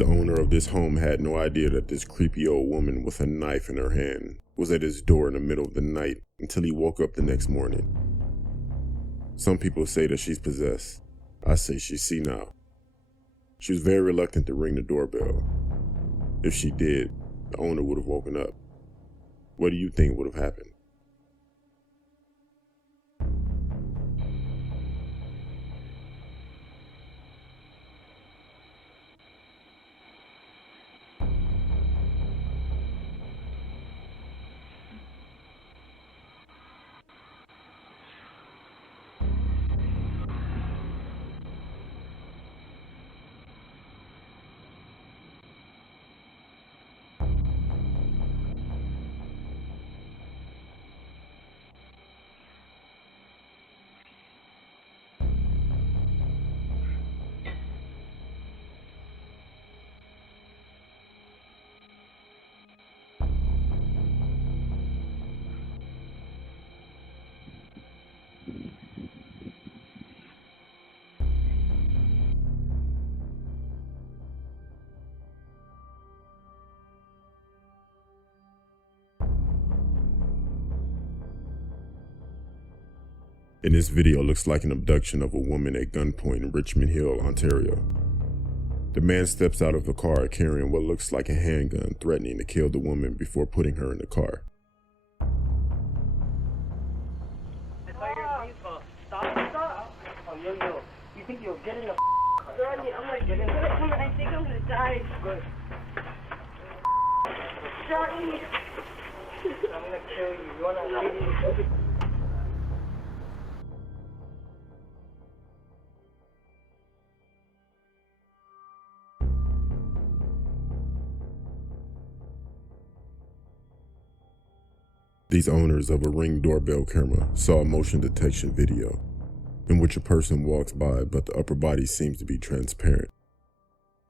The owner of this home had no idea that this creepy old woman with a knife in her hand was at his door in the middle of the night until he woke up the next morning. Some people say that she's possessed. I say she's senile. She was very reluctant to ring the doorbell. If she did, the owner would have woken up. What do you think would have happened? In this video looks like an abduction of a woman at gunpoint in Richmond Hill, Ontario. The man steps out of the car carrying what looks like a handgun, threatening to kill the woman before putting her in the car. I thought you were peaceful. Stop. Oh, yo. You think you'll get in the car? Johnny, I'm gonna get in the car. I think I'm gonna die. Good. Johnny. I'm gonna kill you. You wanna leave? These owners of a Ring doorbell camera saw a motion detection video in which a person walks by, but the upper body seems to be transparent.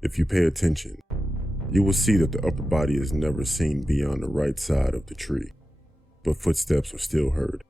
If you pay attention, you will see that the upper body is never seen beyond the right side of the tree, but footsteps are still heard.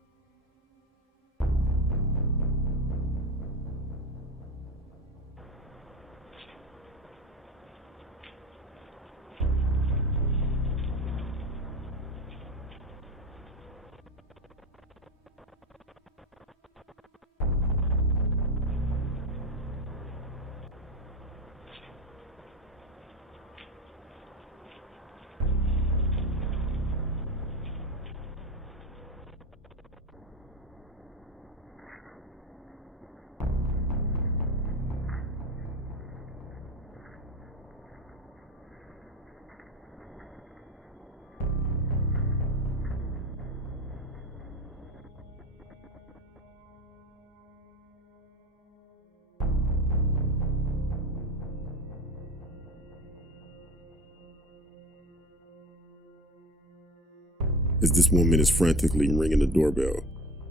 As this woman is frantically ringing the doorbell,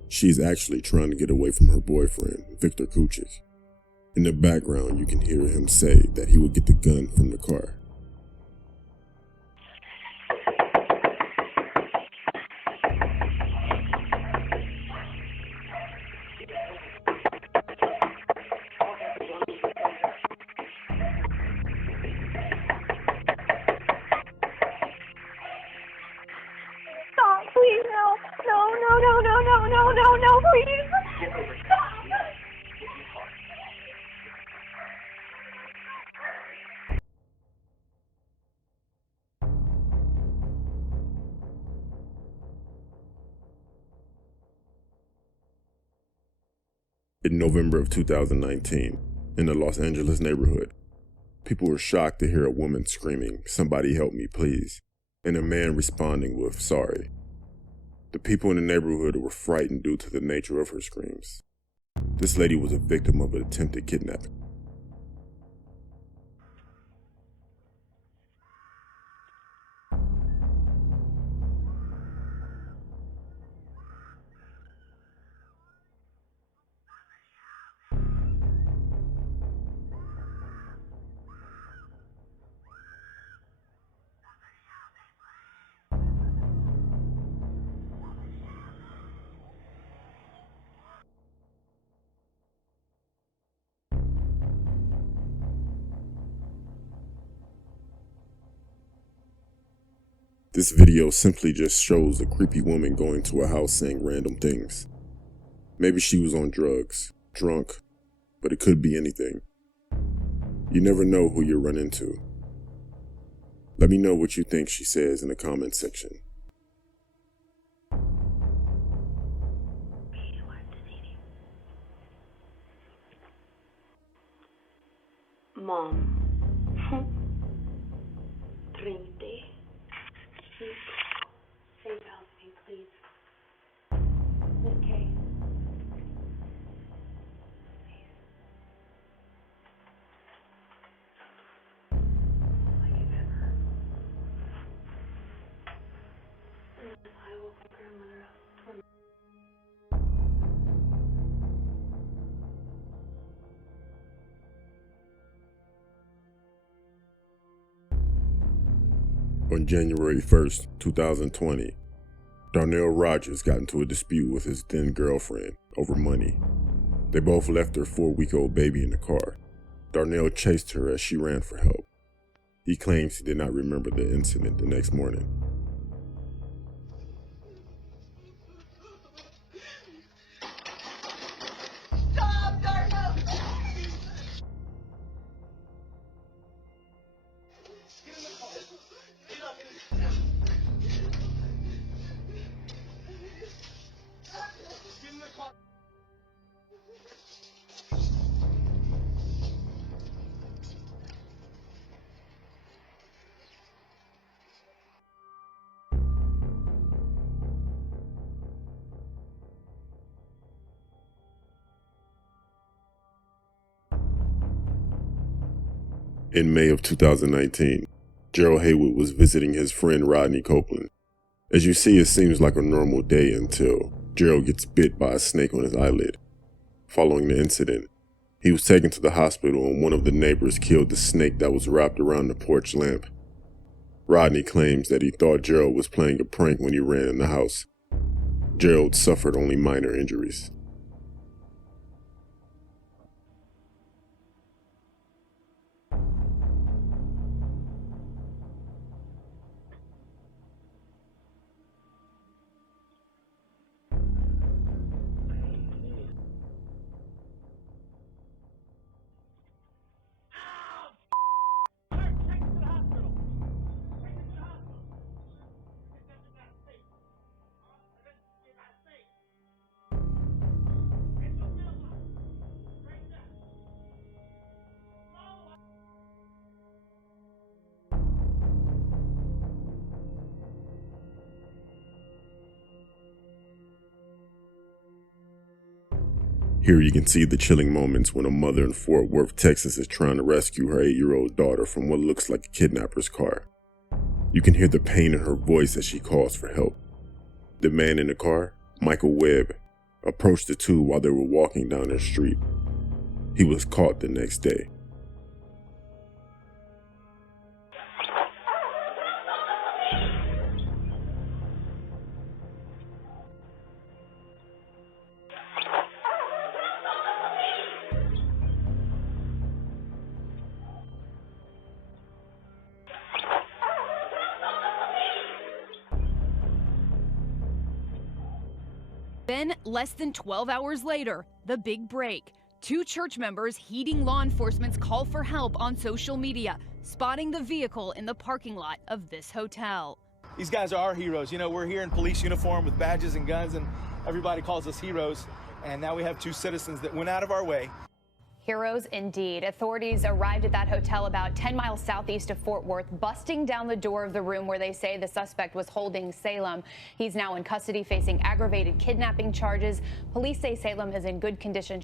she is actually trying to get away from her boyfriend, Victor Kuchik. In the background, you can hear him say that he would get the gun from the car. Please, no, please. Stop. In November of 2019, in the Los Angeles neighborhood, people were shocked to hear a woman screaming, "Somebody help me, please," and a man responding with, "Sorry." The people in the neighborhood were frightened due to the nature of her screams. This lady was a victim of an attempted kidnapping. This video simply just shows a creepy woman going to a house saying random things. Maybe she was on drugs, drunk, but it could be anything. You never know who you'll run into. Let me know what you think she says in the comment section. Mom. 35. Say it out to me, please. Okay. I woke my grandmother up. On January 1st, 2020, Darnell Rogers got into a dispute with his then girlfriend over money. They both left their 4-week-old baby in the car. Darnell chased her as she ran for help. He claims he did not remember the incident the next morning. Stop, Darnell! In May of 2019, Gerald Haywood was visiting his friend Rodney Copeland. As you see, it seems like a normal day until Gerald gets bit by a snake on his eyelid. Following the incident, he was taken to the hospital and one of the neighbors killed the snake that was wrapped around the porch lamp. Rodney claims that he thought Gerald was playing a prank when he ran in the house. Gerald suffered only minor injuries. Here you can see the chilling moments when a mother in Fort Worth, Texas is trying to rescue her 8-year-old daughter from what looks like a kidnapper's car. You can hear the pain in her voice as she calls for help. The man in the car, Michael Webb, approached the two while they were walking down their street. He was caught the next day. Then, less than 12 hours later, the big break. 2 church members heeding law enforcement's call for help on social media, spotting the vehicle in the parking lot of this hotel. These guys are our heroes. You know, we're here in police uniform with badges and guns, and everybody calls us heroes. And now we have 2 citizens that went out of our way. Heroes indeed. Authorities arrived at that hotel about 10 miles southeast of Fort Worth, busting down the door of the room where they say the suspect was holding Salem. He's now in custody facing aggravated kidnapping charges. Police say Salem is in good condition.